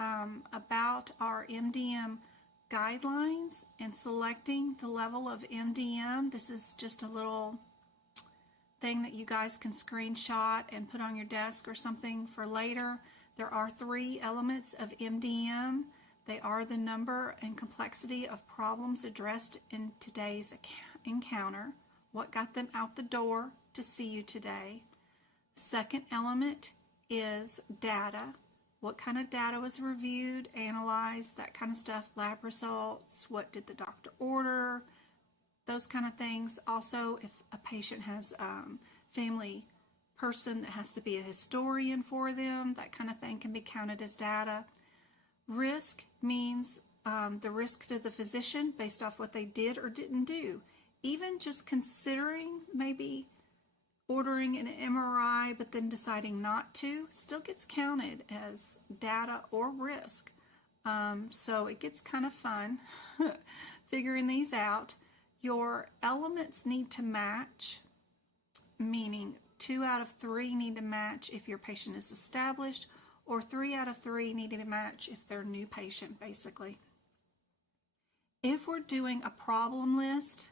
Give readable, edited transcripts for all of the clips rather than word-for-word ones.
about our MDM guidelines and selecting the level of MDM. This is just a little thing that you guys can screenshot and put on your desk or something for later. There are 3 elements of MDM. They are the number and complexity of problems addressed in today's encounter, what got them out the door to see you today. Second element is data. What kind of data was reviewed, analyzed, that kind of stuff, lab results, what did the doctor order, those kind of things. Also, if a patient has a family person that has to be a historian for them, that kind of thing can be counted as data. Risk means the risk to the physician based off what they did or didn't do. Even just considering maybe ordering an MRI but then deciding not to still gets counted as data or risk. So it gets kind of fun figuring these out. Your elements need to match, meaning 2 out of 3 need to match if your patient is established, or 3 out of 3 need to match if they're a new patient, basically. If we're doing a problem list,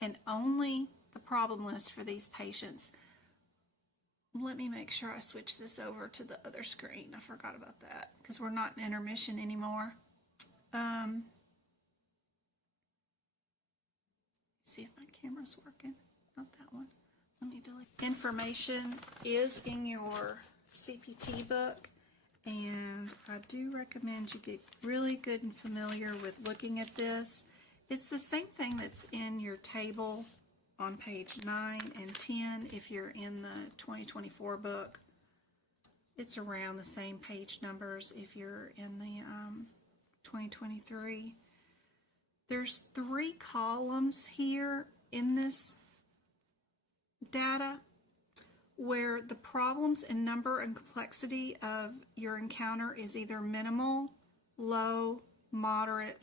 and only the problem list for these patients, let me make sure I switch this over to the other screen. I forgot about that because we're not in intermission anymore. See if my camera's working. Not that one. Let me delete. Information is in your CPT book, and I do recommend you get really good and familiar with looking at this. It's the same thing that's in your table on page 9 and 10 if you're in the 2024 book. It's around the same page numbers if you're in the 2023. There's 3 columns here in this data where the problems and number and complexity of your encounter is either minimal, low, moderate,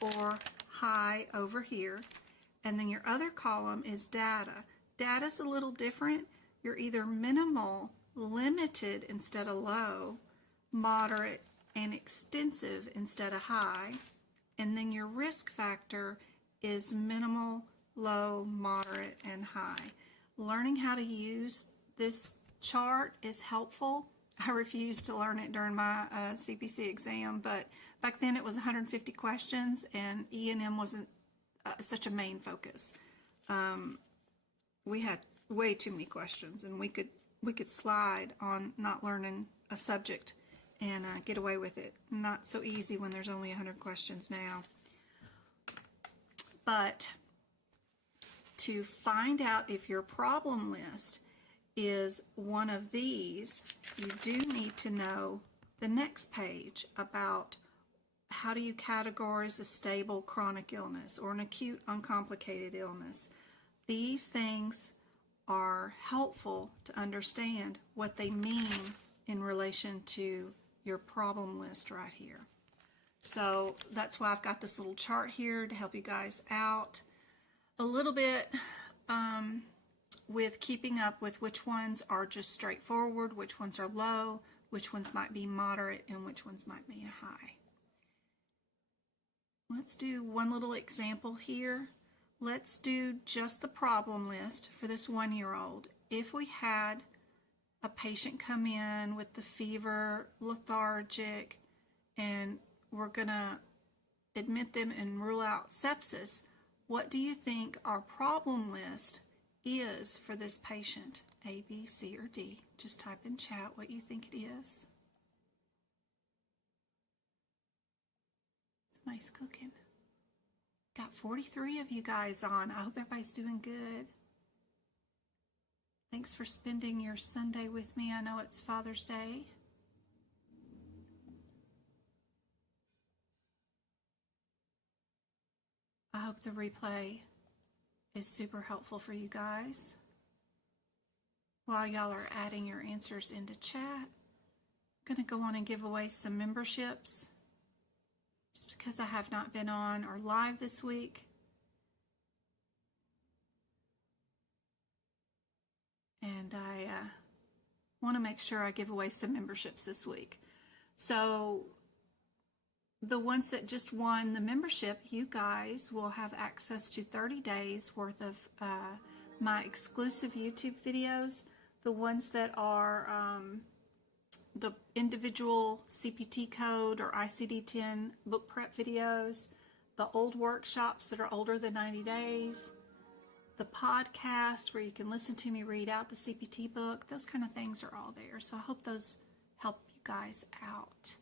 or high over here. And then your other column is data. Data's a little different. You're either minimal, limited instead of low, moderate, and extensive instead of high. And then your risk factor is minimal, low, moderate, and high. Learning how to use this chart is helpful. I refused to learn it during my CPC exam, but back then it was 150 questions and E&M wasn't such a main focus. We had way too many questions, and we could slide on not learning a subject and get away with it. Not so easy when there's only 100 questions now. But to find out if your problem list is one of these, you do need to know the next page about how do you categorize a stable chronic illness or an acute uncomplicated illness. These things are helpful to understand what they mean in relation to your problem list right here. So that's why I've got this little chart here to help you guys out a little bit with keeping up with which ones are just straightforward, which ones are low, which ones might be moderate, and which ones might be high. Let's do one little example here. Let's do just the problem list for this 1-year-old. If we had a patient come in with the fever, lethargic, and we're going to admit them and rule out sepsis, what do you think our problem list is for this patient? A, B, C, or D? Just type in chat what you think it is. Somebody's cooking. Got 43 of you guys on. I hope everybody's doing good. Thanks for spending your Sunday with me. I know it's Father's Day. I hope the replay is super helpful for you guys. While y'all are adding your answers into chat, I'm going to go on and give away some memberships. Just because I have not been on or live this week. And I want to make sure I give away some memberships this week. So the ones that just won the membership, you guys will have access to 30 days worth of my exclusive YouTube videos. The ones that are the individual CPT code or ICD-10 book prep videos, the old workshops that are older than 90 days, the podcast where you can listen to me read out the CPT book, those kind of things are all there. So I hope those help you guys out.